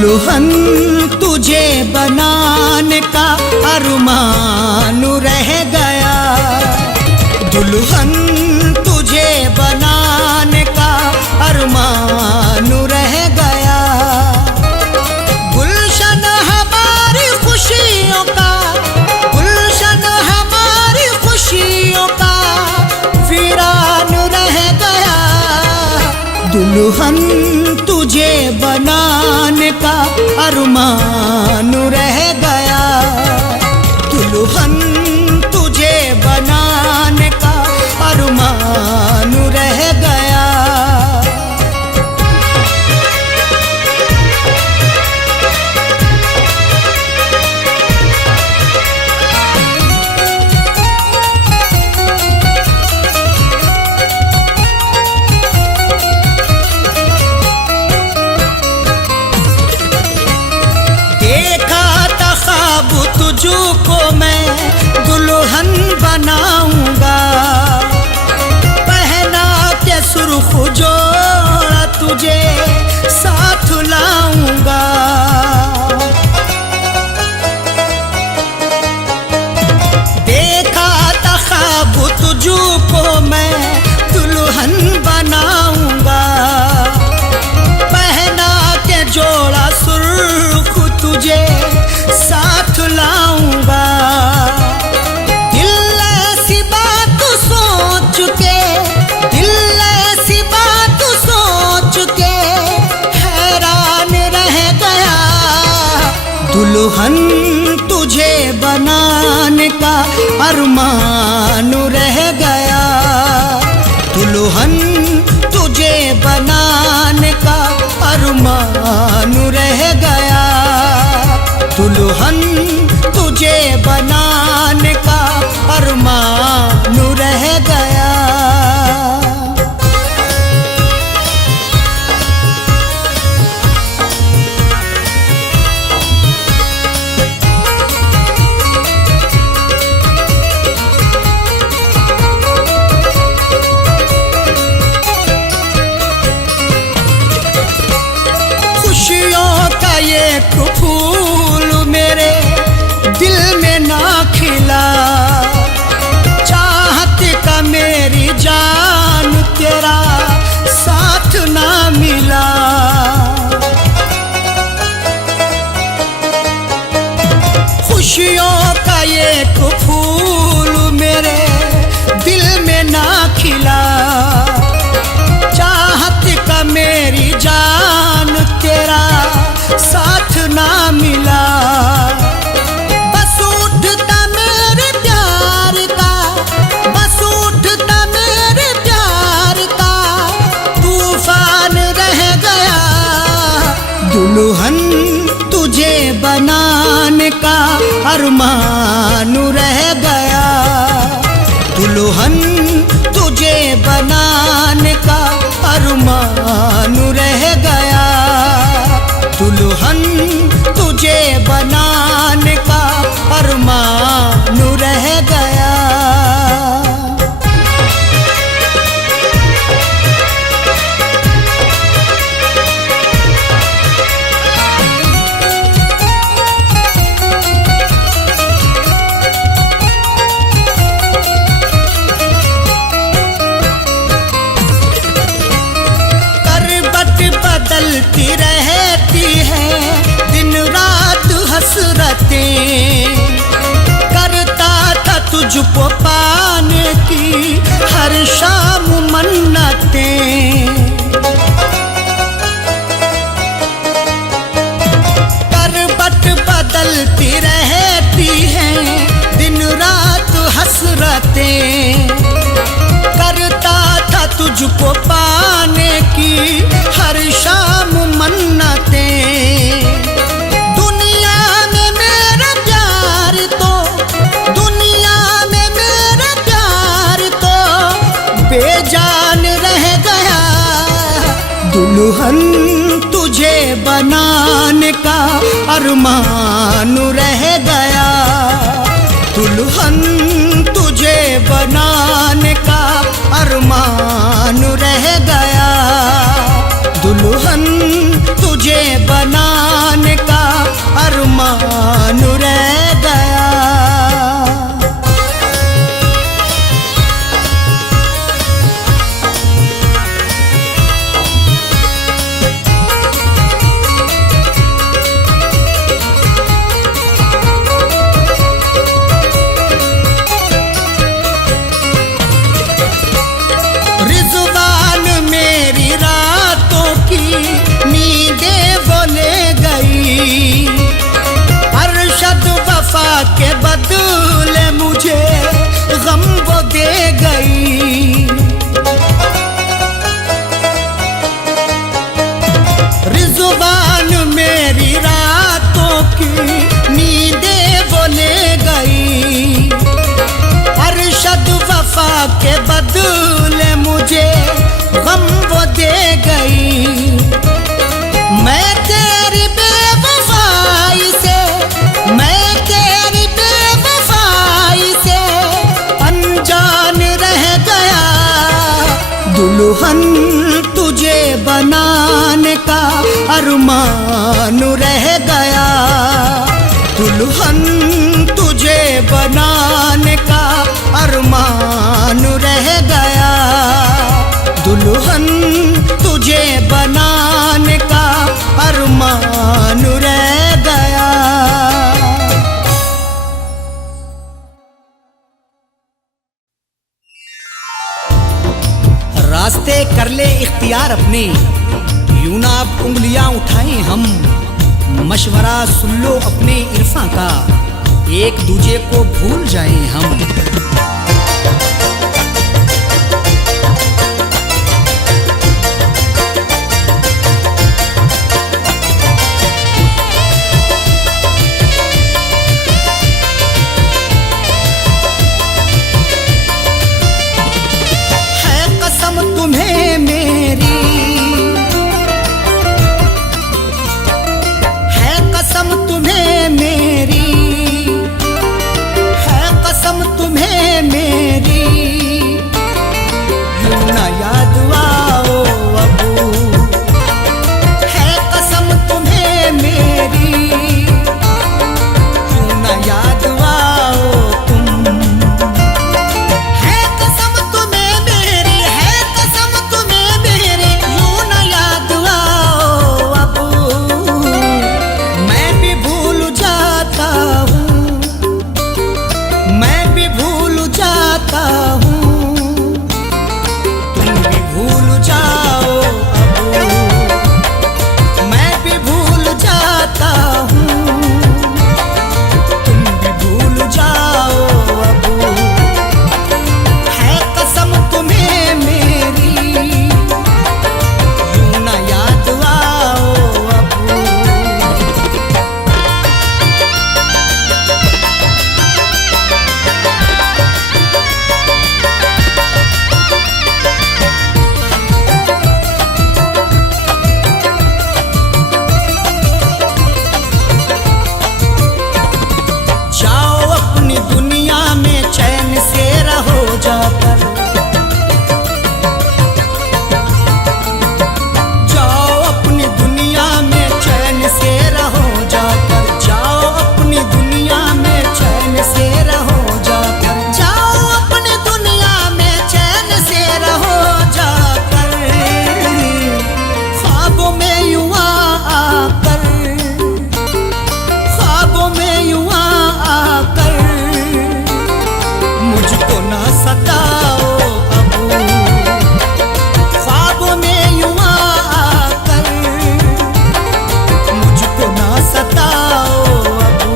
दुल्हन तुझे बनाने का अरमान रह गया। दुल्हन तुझे बनाने का अरमान रह गया। गुलशन हमारी खुशियों का, गुलशन हमारी खुशियों का वीरान रह गया। दुल्हन तुझे बनाने का अरमान रह गया। दुल्हन तुझे बनाने का अरमान रह गया। तुझको मैं दुल्हन बनाऊंगा, पहना के सुर्ख जोड़ा तुझे साथ लाऊंगा। देखा था ख्वाब तुझको मैं दुल्हन बनाऊंगा, पहना के जोड़ा सुर्ख तुझे साथ लाऊंगा। दिल ऐसी बात सोच के, दिल ऐसी बात सोच के हैरान रह गया। दुल्हन तुझे बनाने का अरमान रह गया। दुल्हन तुझे बनाने का अरमान रह गया। दुल्हन तुझे बनाने का अरमान रह गया। खुशियों का ये फूल मेरे दिल में ना खिला, चाहत का मेरी जान तेरा साथ ना मिला। खुशियों का ये फूल मेरे दिल में ना खिला, चाहत का मेरी जान तेरा साथ ना मिला। बस उठता मेरे प्यार का, बस उठता मेरे प्यार का तूफान रह गया। दुल्हन तुझे बनाने का अरमान रह गया। दुल्हन तुझे बनाने का अरमान रह गया। दुल्हन तुझे बनाने का अरमान रह गया। बदलती रहती है दिन रात हसरतें, करता था तुझको पाने की हर शाम मन्नतें। करवट बदलती रहती है दिन रात हसरतें, करता था तुझको पाने की हर शाम मन्नतें। दुनिया में मेरा प्यार तो, दुनिया में मेरा प्यार तो बेजान रह गया। दुल्हन तुझे बनाने का अरमान रह गया। दुल्हन तुझे बनाने का अरमान रह गया। दुल्हन तुझे बनाने दुल्हन तुझे बनाने का अरमान रह गया, दुल्हन तुझे बनाने का अरमान रह गया, दुल्हन तुझे बनाने का अरमान रह गया। रास्ते कर ले इख्तियार अपने, यूं ना अब उंगलियां उठाएं हम, मशवरा सुन लो अपने इरफां का, एक दूजे को भूल जाएं हम। तुम्हें मेरी है कसम, तुम्हें मेरी है कसम, तुम्हें मेरी यूं ना याद आओ अबू, है कसम तुम्हें मेरी यूं ना याद आओ तुम, है कसम तुम्हें मेरी, है कसम तुम्हें मेरी यूं ना याद आओ अबू। मैं भी भूल जाता हूँ, मैं भी भूल जाता हूँ, तुम भी भूल जाओ अबू, मैं भी भूल जाता हूँ, तुम भी भूल जाओ अबू, है कसम तुम्हें मेरी यूं ना याद आओ अबू। जाओ अपनी दुनिया में चैन से रहो जाकर, जाओ अपनी दुनिया में चैन से रहो जाकर, जाओ अपनी दुनिया में चैन से रहो जाकर, जाओ अपनी दुनिया में चैन से रहो जाकर, ख्वाबों में यूं आकर, ख्वाबों में यूं आकर मुझको ना सताओ अबू, ख्वाबों में यूं आकर मुझको ना सताओ अबू,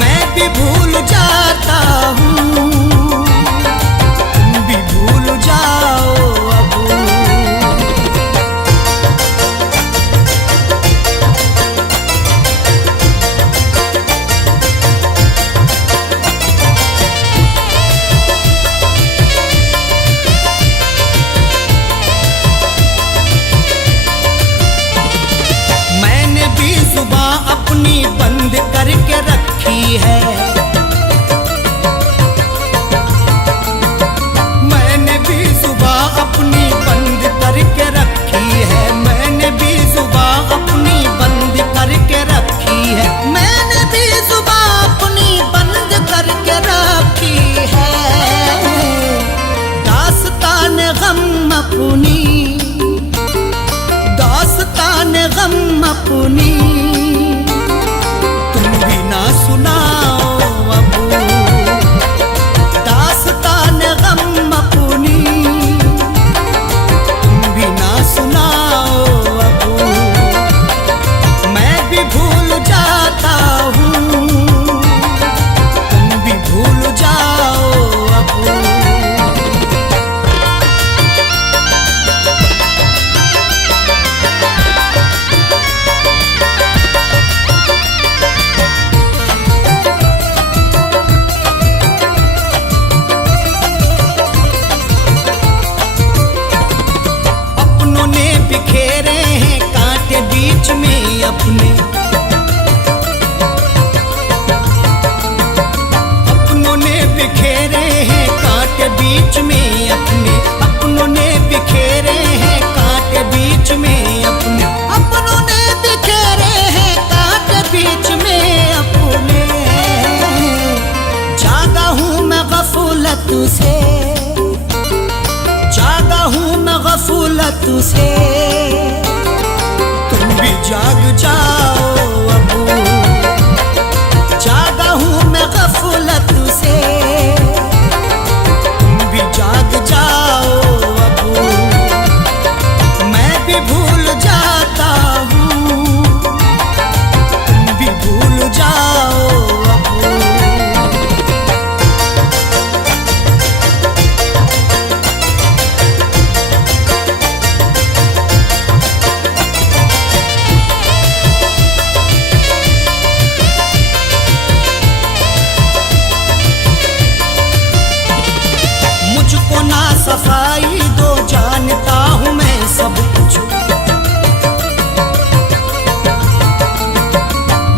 मैं भी भूल जाता हूँ, तुम भी भूल जाओ अबू। मैंने भी जुबान अपनी बंद करके रखी है, मैंने भी जुबान अपनी बंद करके रखी है, मैंने भी जुबान अपनी बंद करके रखी है, मैंने भी जुबान अपनी बंद करके रखी है, दास्तान गम अपनी, दास्तान गम अपनी तुम भी ना सुनाओ अबू, दास्तान गम अपनी तुम भी ना सुनाओ अबू, मैं भी भूल जाता हूँ, तुम भी भूल जाओ अबू। से, तुम भी जाग जाओ अब, जागा हूँ मैं गफलत से, तुम भी जाग जाओ अब, मैं भी भूल जाता हूँ, तुम भी भूल जाओ अब। मुझको ना सफाई दो, जानता हूँ मैं सब कुछ,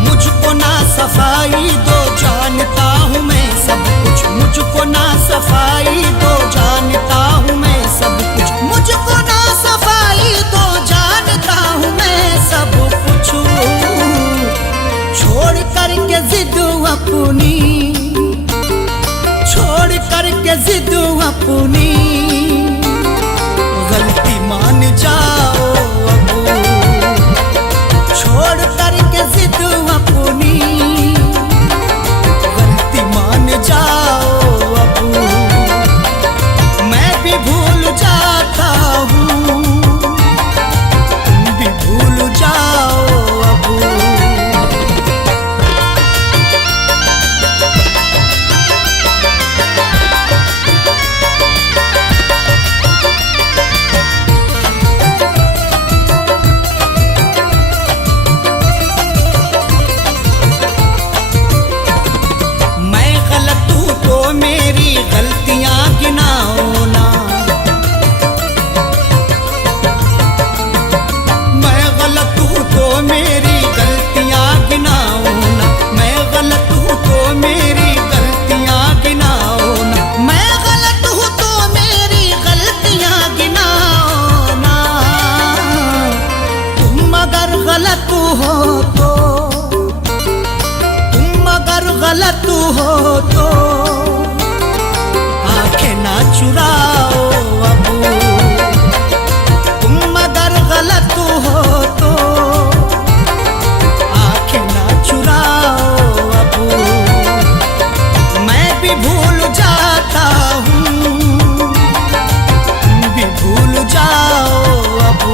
मुझको ना सफाई दो, जानता हूँ मैं सब कुछ, मुझको ना सफाई दो, जानता हूँ मैं सब कुछ, मुझको ना सफाई दो, जानता हूँ मैं सब कुछ। छोड़ करके जिद अपनी, छोड़ करके जिद अपनी, गलती मान जाओ अब, छोड़ करके जिद अपनी, गलती मान जाओ अब, मैं भी भूल जाता हूँ, तुम भी भूल जाओ अब। मेरी गलतियां गिनाओ ना, मैं गलत हूँ तो मेरी गलतियां गिनाओ ना, मैं गलत हूँ तो मेरी गलतियां गिनाओ ना, मैं गलत हूँ तो मेरी गलतियां गिनाओ ना। तुम अगर गलत हो तो, तुम अगर गलत हो तो ना चुराओ अब, तुम अगर गलत हो तो आंखें ना चुराओ अब, मैं भी भूल जाता हूँ, तुम भी भूल जाओ अब।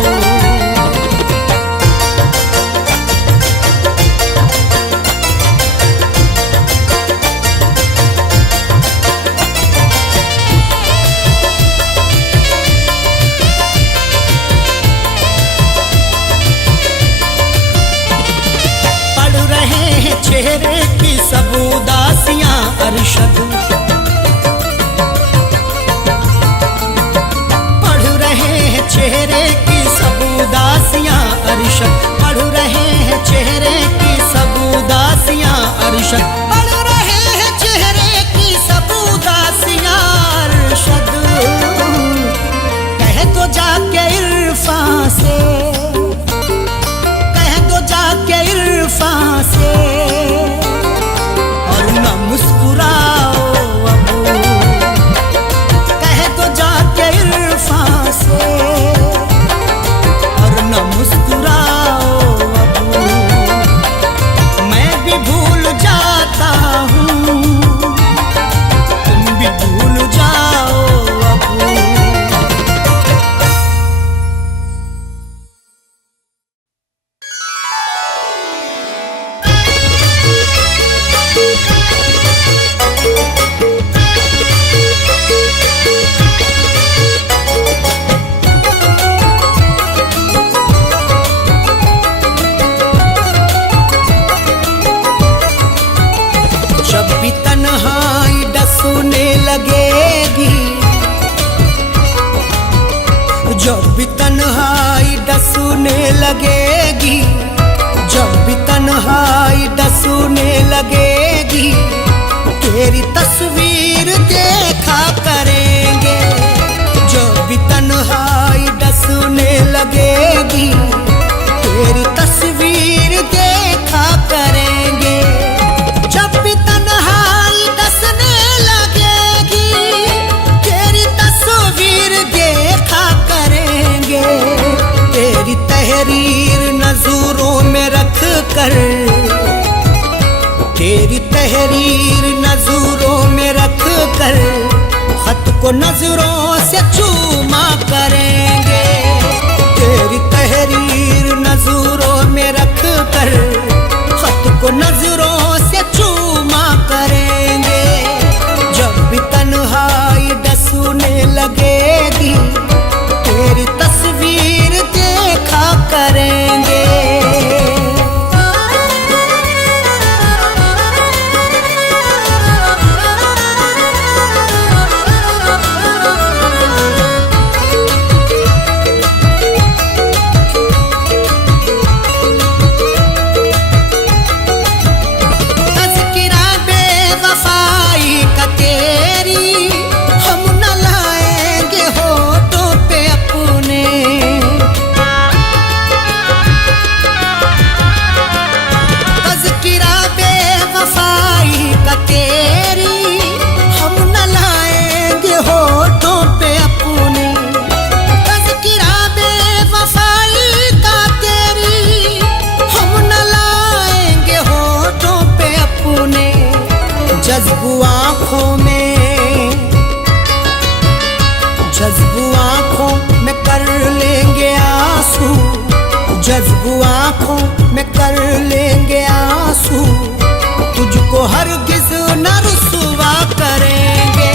चेहरे की सब उदासियां अरशद, पढ़ रहे हैं चेहरे की सब उदासियां अरशद, पढ़ रहे हैं चेहरे की सब उदासियां अरशद, पढ़ रहे हैं चेहरे की सब उदासियां अरशद। कह दो जाके इरफान से, कह दो जाके इरफान से, मुस्कुराओ अब, कह दो जाके इरफान से, और न मुस्कुराओ अब, मैं भी भूल जाता हूँ, तुम भी भूल जाओ अब। जब भी तन्हाई डसूने लगेगी, जब भी तन्हाई डसूने लगेगी, जब भी तन्हाई डसूने लगेगी, तेरी तस्वीर देखा करेंगे। जब भी तन्हाई डसूने लगेगी, तेरी तस्वीर देखा करेंगे। जब भी तन्हाई डसने लगेगी, तेरी तस्वीर देखा करेंगे। तहरीर नजरों में रख कर खत को नजरों से चूमा करेंगे। तेरी तहरीर नजरों में रख कर खत को नजरों से चूमा करेंगे। जब भी तन्हाई डसूने लगेगी तेरी तस्वीर देखा करेंगे। जज्बू आँखों में कर लेंगे आंसू, जज्बू आँखों में कर लेंगे आंसू। तुझको हरगिज न रुसवा करेंगे।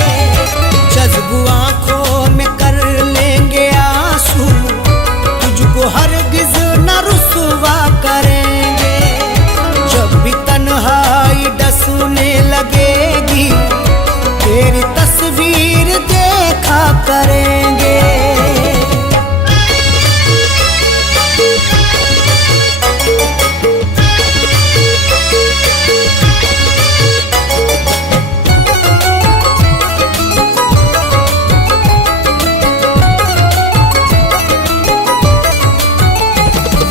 जज्बू आँखों में कर लेंगे आंसू, तुझको हरगिज न रुसवा करेंगे। जब भी तन्हाई डसने लगेगी तेरी तस्वीर देखा करेंगे।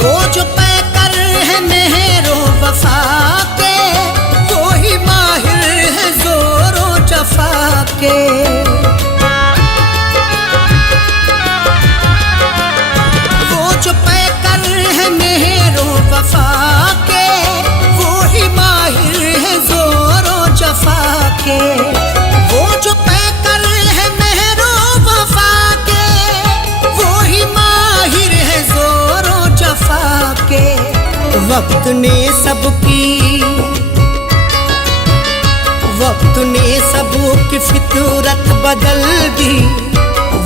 वो जो पैकर है मेहरो वफा के, वो ही माहिर है जोरो जफा के। वो जो पैकर है मेहरो वफा के, वो ही माहिर है जोरो जफा के। वक्त ने सबकी फितरत बदल दी,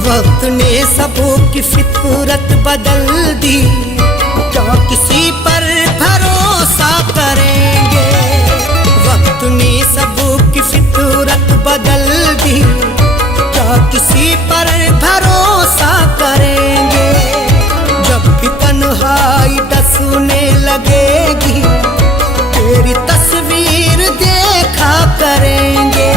वक्त ने सबकी फितरत बदल दी। क्या किसी पर भरोसा करेंगे? वक्त ने सबकी फितरत बदल दी, क्या किसी पर भरोसा करेंगे? जब भी तन्हाई डसने लगेगी तेरी तस्वीर देखा करेंगे।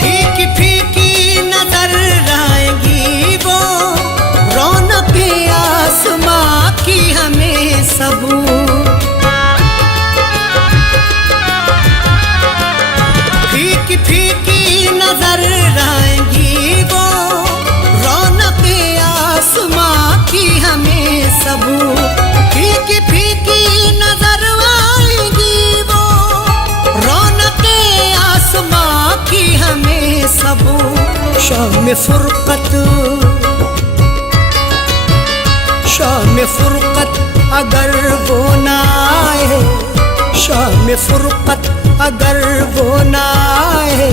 फीकी फीकी नजर आएंगी वो, रौनक आसमां की हमें सब। फीकी फीकी नजर आएंगी वो, रौनक आसमां की हमें सब। शाम फुरकत, शाम फुरकत अगर वो ना आए, शाम फुरकत अगर वो ना आए,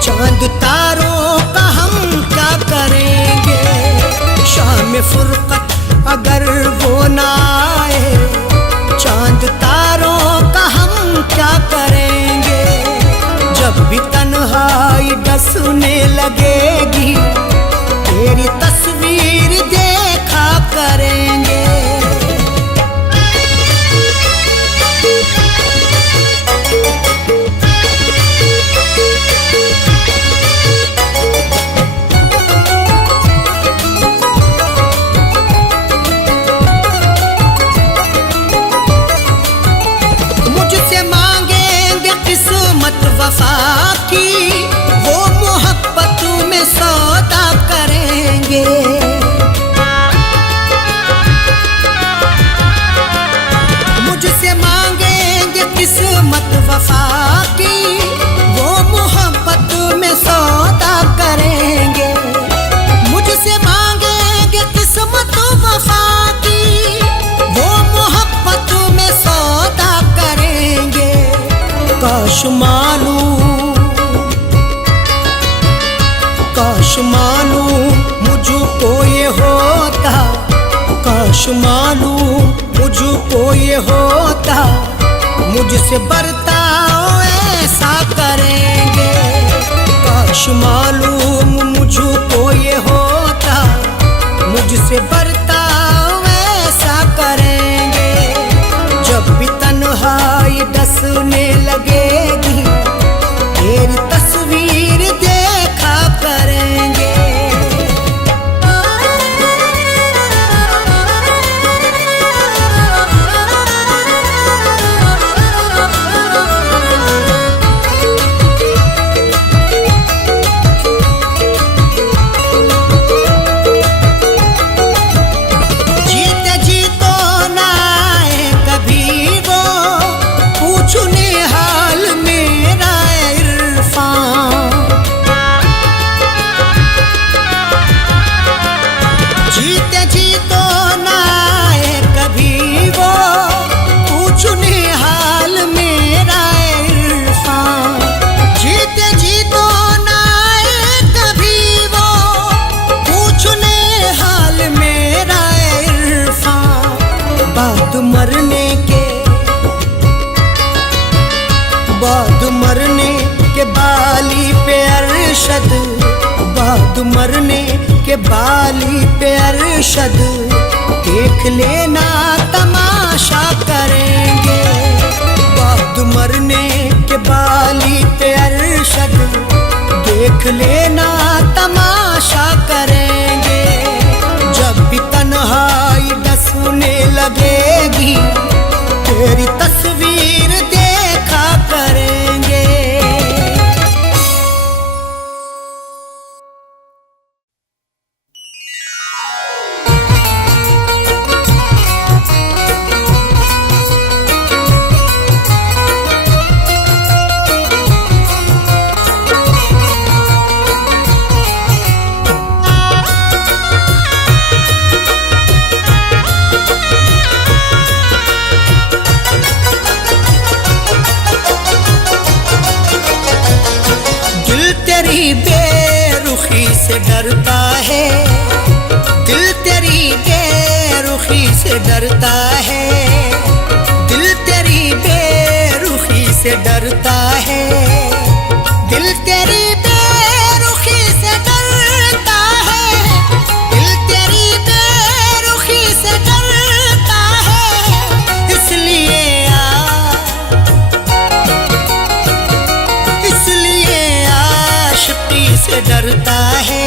चांद तारों का हम क्या करेंगे? शाम फुरकत अगर वो ना आए, चांद तारों का हम क्या करेंगे? जब भी तन्हाई डसने लगेगी तेरी तस्वीर देखा करेंगे। किस्मत वफा की, वो मोहब्बत में सौदा करेंगे। मुझसे मांगेंगे किस्मत वफा की, वो मोहब्बत में सौदा करेंगे। काश मालूम मुझको ये होता, काश मालूम मुझको ये होता, मुझसे बर्ताव ऐसा करेंगे। काश मालूम मुझको ये होता, मुझसे बर्ताव ऐसा करेंगे। जब भी तन्हाई डसने लगेगी, तेरी तस्वीर देखा करेंगे। जीते जी तो ना आए कभी वो, पूछने हाल मेरा इरफान। जीते जी तो ना आए कभी वो, पूछने हाल मेरा इरफान। जीते जी तो ना आए कभी वो, पूछने हाल मेरा इरफान। बाद मरने के बाली पे अरशद, बाद मरने के बाली पे अरशद, देख लेना तमाशा करेंगे। बाद मरने के बाली पे अरशद, देख लेना तमाशा करेंगे। जब भी तन्हाई डसने लगेगी, तेरी तस्वीर देखा करेंगे। बेरुखी से डरता है, दिल तेरी बेरुखी से डरता है, दिल तेरी बेरुखी से डरता है, दिल तेरी बेरुखी से डरता है, दिल तेरी बेरुखी से डरता है। इसलिए आशिकी से डरता है,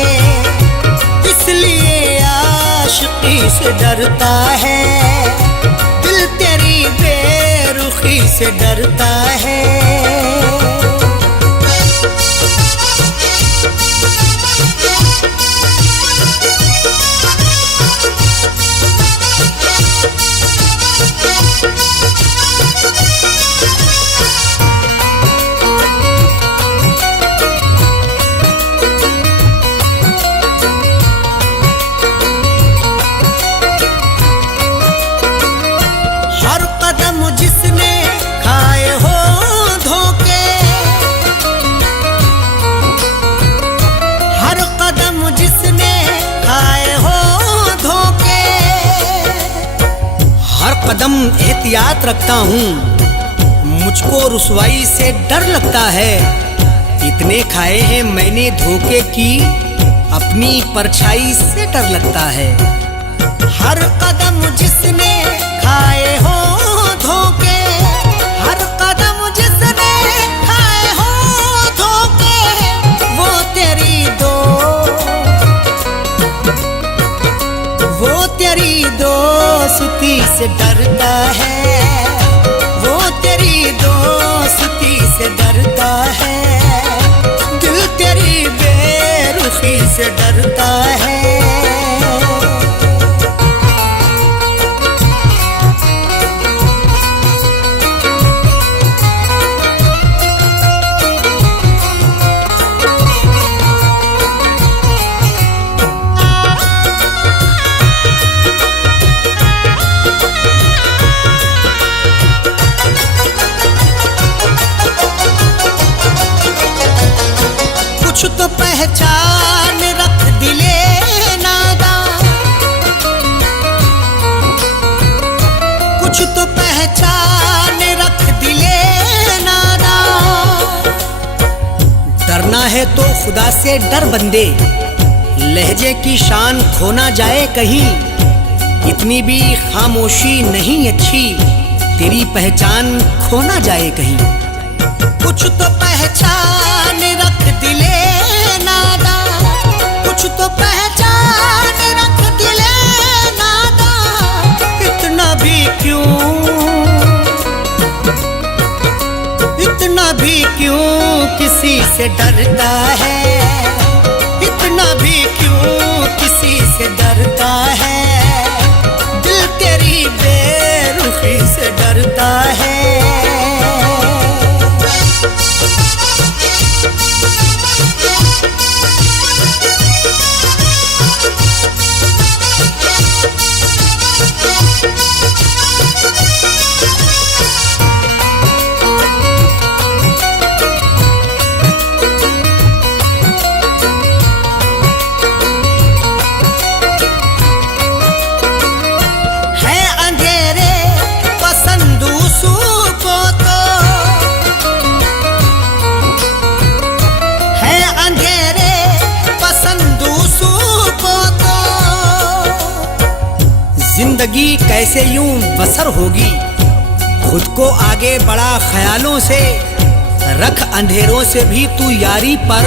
इसलिए आशिकी से डरता है, दिल तेरी बेरुखी से डरता है। जिसने खाए हो धोखे, हर कदम जिसने खाए हो धोखे, हर कदम एहतियात रखता हूँ, मुझको रुसवाई से डर लगता है। इतने खाए हैं मैंने धोखे की, अपनी परछाई से डर लगता है। हर कदम जिसने खाए हो धोखे, हर कदम जिसने खाए हो धोखे, वो तेरी दोस्ती से डरता है, वो तेरी दोस्ती से डरता है, दिल तेरी बेरुखी से डरता है। पहचान रख दिले नादा, कुछ तो पहचान रख दिले नादा। डरना है तो खुदा से डर बंदे, लहजे की शान खो ना जाए कहीं। इतनी भी खामोशी नहीं अच्छी, तेरी पहचान खो ना जाए कहीं। कुछ तो पहचान रख दिले नादा, कुछ तो पहचान रख दिले नादा। इतना भी क्यों, इतना भी क्यों किसी से डरता है, इतना भी क्यों किसी से डरता है। दिल तेरी बेरुखी से डरता है। जिंदगी कैसे यूं बसर होगी, खुद को आगे बढ़ा ख्यालों से। रख अंधेरों से भी तू यारी पर,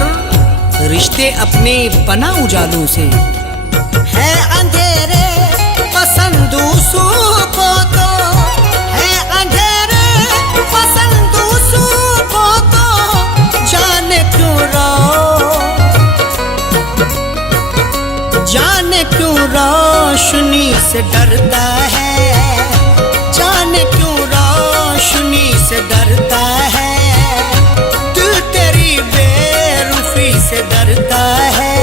रिश्ते अपने बना उजालों से। है अंधेरे पसंद को तो, है अंधेरे पसंद को तो। जाने क्यों जाने क्यों रोशनी से डरता है, जाने क्यों रोशनी से डरता है। दिल तेरी बेरुखी से डरता है।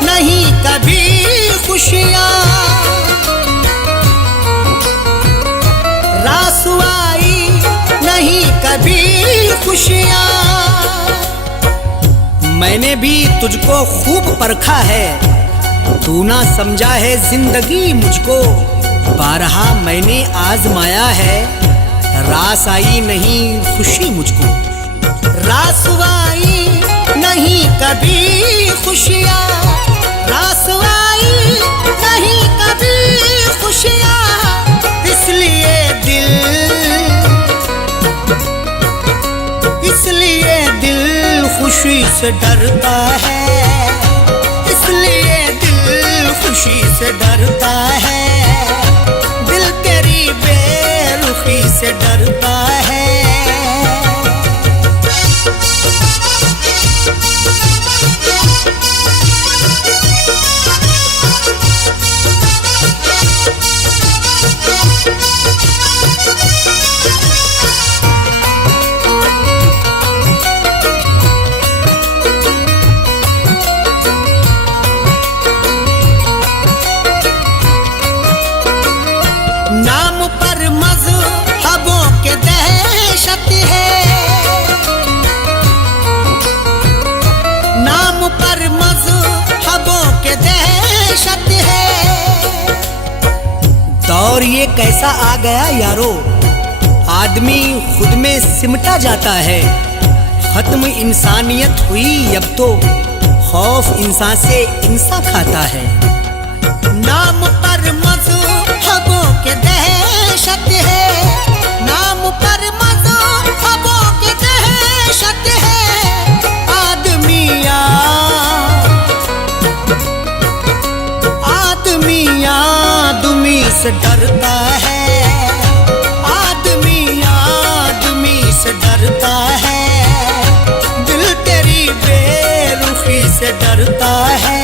नहीं कभी खुशियाँ, रासुआई नहीं कभी खुशियाँ। मैंने भी तुझको खूब परखा है, तू ना समझा है जिंदगी मुझको। बारहा मैंने आजमाया है, रास आई नहीं खुशी मुझको। रासुआई नहीं कभी खुशियाँ, रासुआई नहीं कभी खुशियाँ। इसलिए दिल खुशी से डरता है, इसलिए दिल खुशी से डरता है। दिल तेरी बेरुखी से डरता है। नाम पर मज़हबों के दहशत है, नाम पर मज़हबों के दहशत है। दौर ये कैसा आ गया यारो, आदमी खुद में सिमटा जाता है। खत्म इंसानियत हुई अब तो, खौफ इंसान से इंसान खाता है। नाम पर मज़हबों के दहशत है, नाम पर मज़हबों के दहशत है। आदमी से डरता है, आदमी से डरता है। दिल तेरी बेरुखी से डरता है।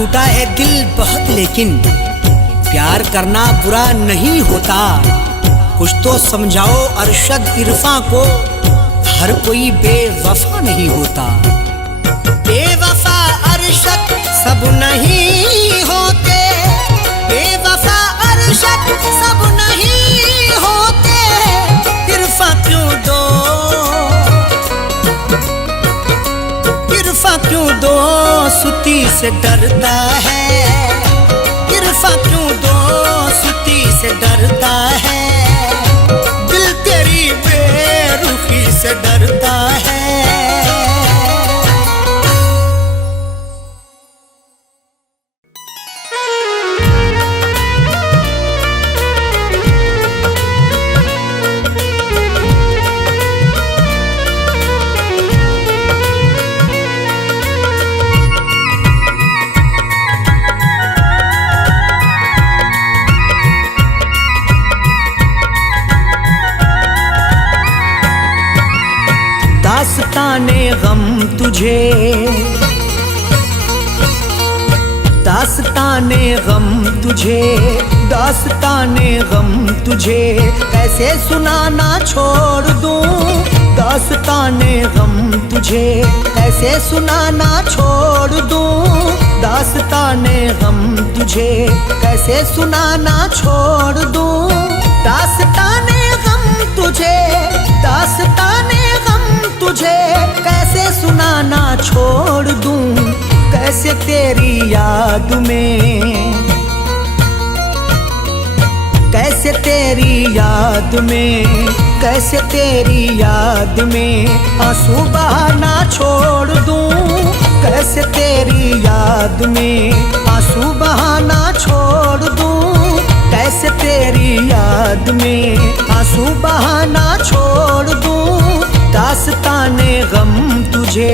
टूटा है दिल बहुत, लेकिन प्यार करना बुरा नहीं होता। कुछ तो समझाओ अरशद इरफा को, हर कोई बेवफा नहीं होता। बेवफा अरशद सब नहीं होते, बेवफा अरशद सब नहीं होते। इरफा क्यों दो, इरफा क्यों दो सुती से डरता है। इरफा क्यों दो सुती से डरता है। दिल तेरी बेरुखी से डरता है। दास्ताने गम तुझे, दास्ताने गम तुझे, दास्ताने गम तुझे कैसे सुनाना छोड़ दूं। दास्ताने गम तुझे कैसे सुनाना छोड़ दूं। दास्ताने गम तुझे कैसे सुनाना छोड़ दूं। दास्ताने गम तुझे, दास्ताने गम तुझे कैसे सुनाना छोड़ दूं। कैसे तेरी याद में, कैसे तेरी याद में, कैसे तेरी याद में आंसू बहाना छोड़ दूं। कैसे तेरी याद में आंसू बहाना छोड़ दूं। कैसे तेरी याद में आंसू बहाना छोड़ दूं। दास्ताने गम तुझे।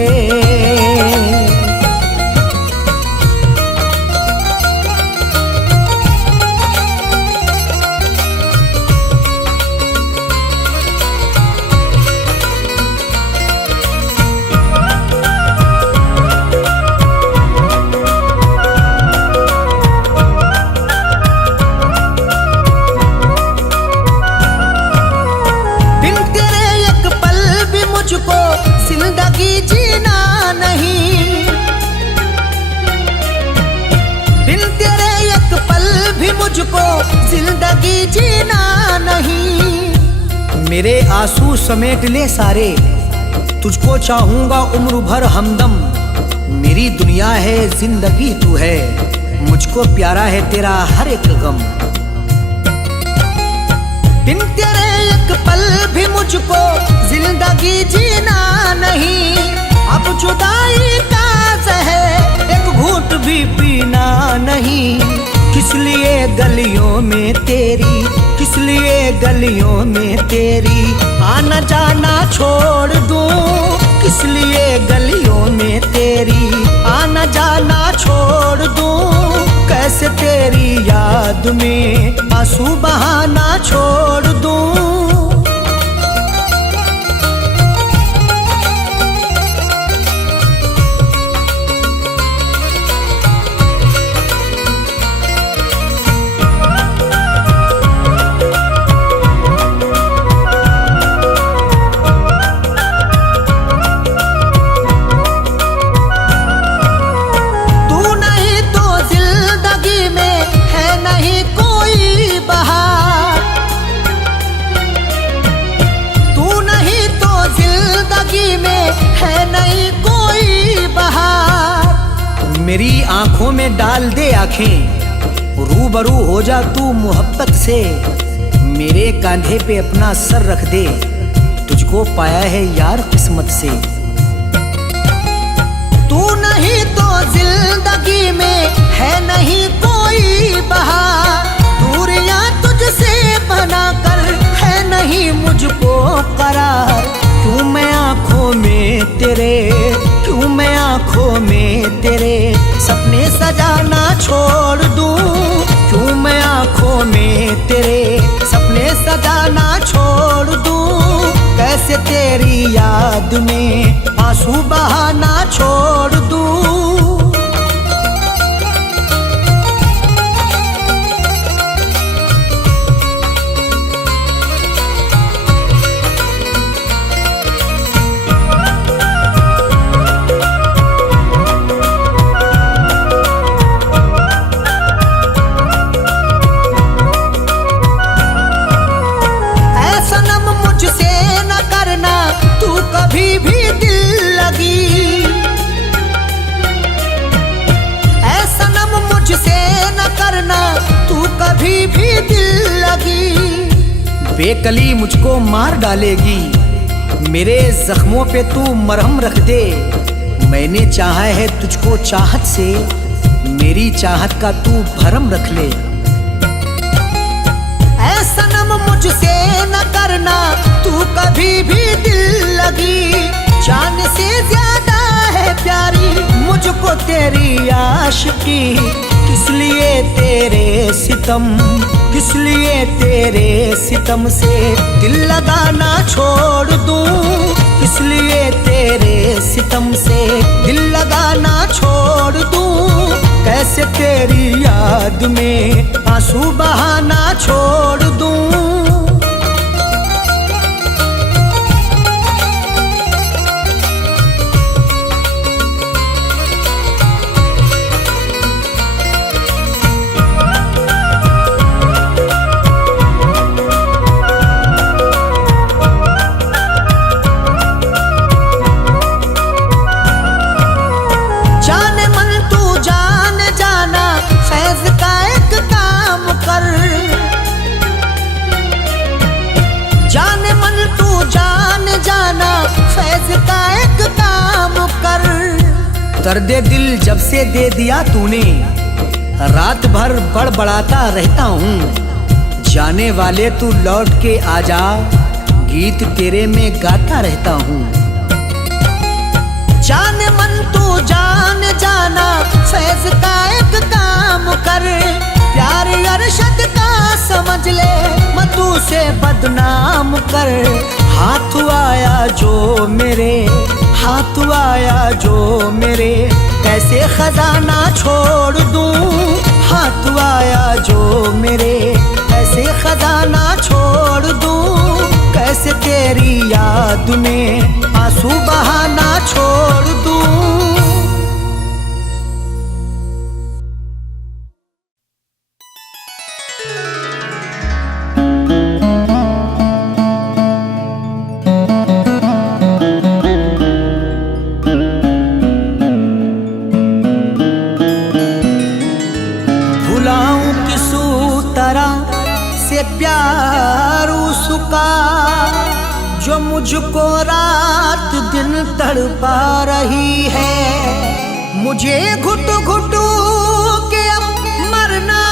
जिंदगी जीना नहीं, बिन तेरे एक पल भी मुझको जिंदगी जीना नहीं। मेरे आंसू समेट ले सारे, तुझको चाहूंगा उम्र भर हमदम। मेरी दुनिया है जिंदगी तू है, मुझको प्यारा है तेरा हर एक गम। बिन तेरे एक पल भी मुझको जिंदगी जीना नहीं। अब जुदाई का ज़हर एक घूंट भी पीना नहीं। किस लिए गलियों में तेरी, किस लिए गलियों में तेरी आना जाना छोड़ दूं। किस लिए गलियों में तेरी आना जाना छोड़ दूं। कैसे तेरी याद में आंसू बहाना छोड़ दूं। मेरी आंखों में डाल दे आंखें, रूबरू हो जा तू मोहब्बत से। मेरे कांधे पे अपना सर रख दे, तुझको पाया है यार किस्मत से। तू नहीं तो जिंदगी में है नहीं कोई बहार। दूरियां तुझसे बना कर है नहीं मुझको करार। क्यों मैं आंखों में तेरे, क्यों मैं आंखों में तेरे सपने सजाना छोड़ दूं। क्यों मैं आंखों में तेरे सपने सजाना छोड़ दूं। कैसे तेरी याद में आंसू बहाना छोड़ दूं। भी दिल लगी। बेकली मुझको मार डालेगी, मेरे जख्मों पे तू मरहम रख दे। मैंने चाहा है तुझको चाहत से, मेरी चाहत का तू भरम रख ले। ऐ सनम मुझसे न करना तू कभी भी दिल लगी। जान से ज्यादा है प्यारी मुझको तेरी आशिकी। किस लिए तेरे सितम, किस लिए तेरे सितम से दिल लगाना छोड़ दूं। किस लिए तेरे सितम से दिल लगाना छोड़ दूं। कैसे तेरी याद में आंसू बहाना छोड़ दूं। जाने मन तू जान जाना फैज का एक काम कर। दर्द दिल जब से दे दिया तूने, रात भर बड़बड़ाता रहता हूँ। जाने वाले तू लौट के आजा, गीत तेरे में गाता रहता हूँ। जाने मन तू जान जाना फैज का एक काम कर। प्यार अरशद का समझ ले मत उसे बदनाम कर। हाथ आया जो मेरे, हाथ आया जो मेरे, कैसे खजाना छोड़ दूं। हाथ आया जो मेरे, कैसे खजाना छोड़ दूं। कैसे तेरी याद में आंसू बहाना छोड़ दूं। प्यार उसका जो मुझको रात दिन तड़पा रही है। मुझे घुट घुट के अब मरना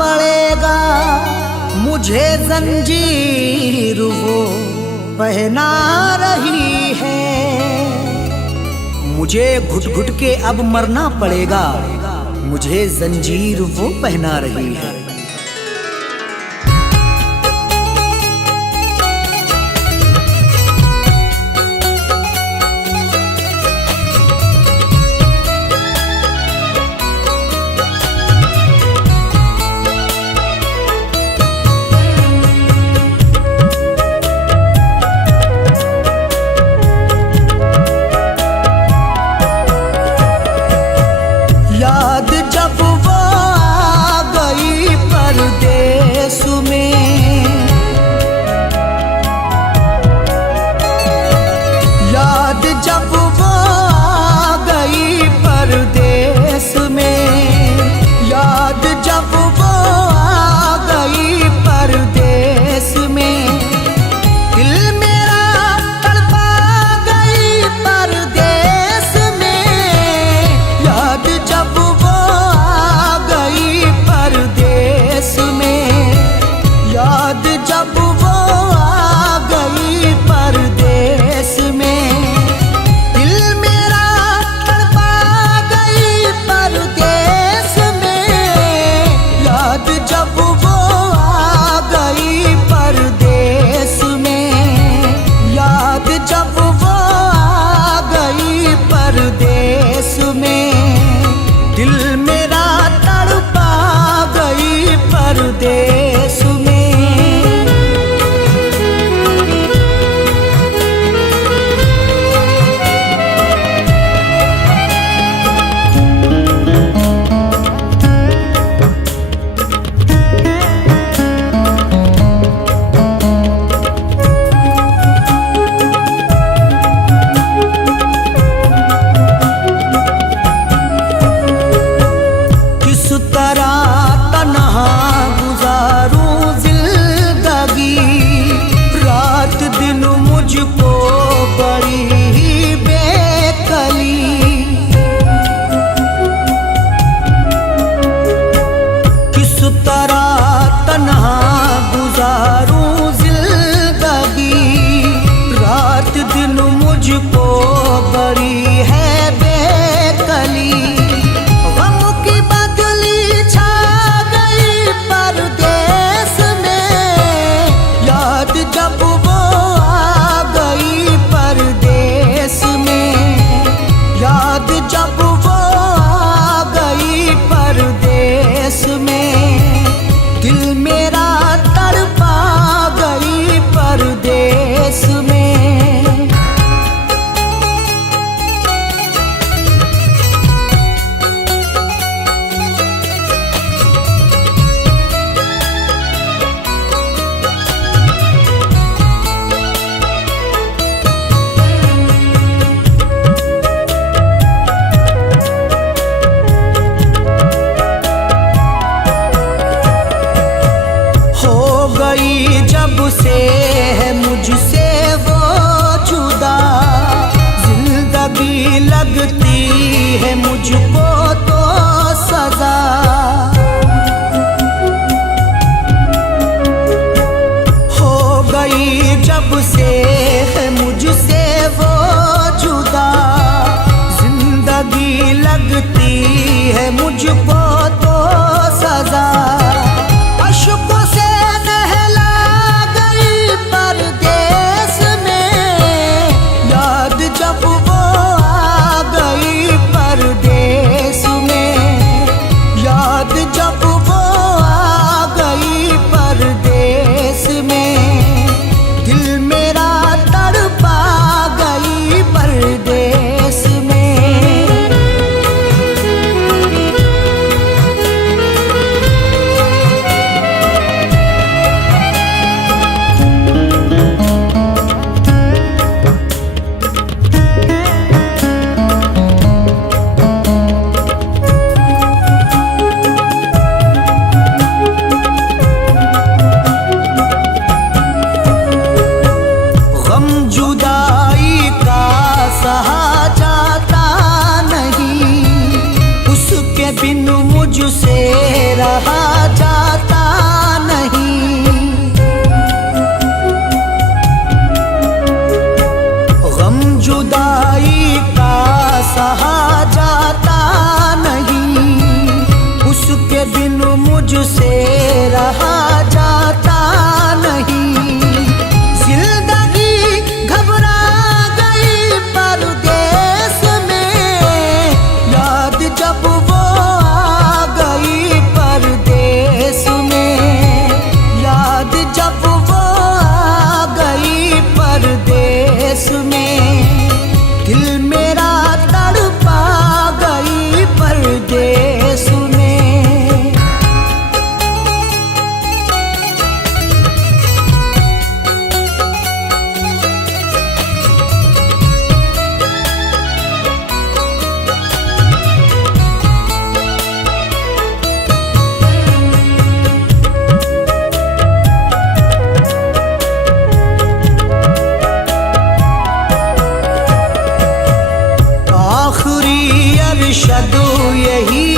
पड़ेगा। मुझे जंजीर वो पहना रही है। मुझे घुट घुट के अब मरना पड़ेगा। मुझे जंजीर वो पहना रही है। लगती है मुझको तो सजा। हो गई जब से है मुझसे वो जुदा, जिंदगी लगती है मुझको तो सजा। अश्कों से नहला गई परदेस में, याद जब वो आ गई परदेस में, याद जब वो आ गई परदेस में, दिल मेरा तड़पा गई परदेस में। गम जुदाई का सहा जाता नहीं, उसके बिन मुझसे रहा जाता नहीं। गम जुदाई का सहा जाता नहीं, उसके बिन मुझसे रहा जाता नहीं। जिंदगी घबरा गई परदेस में, याद जब वो आ गई परदेस में, याद जब वो आ गई परदेस में, दिल मेरा तड़पा गई परदेस में। आखिरी अरशद यही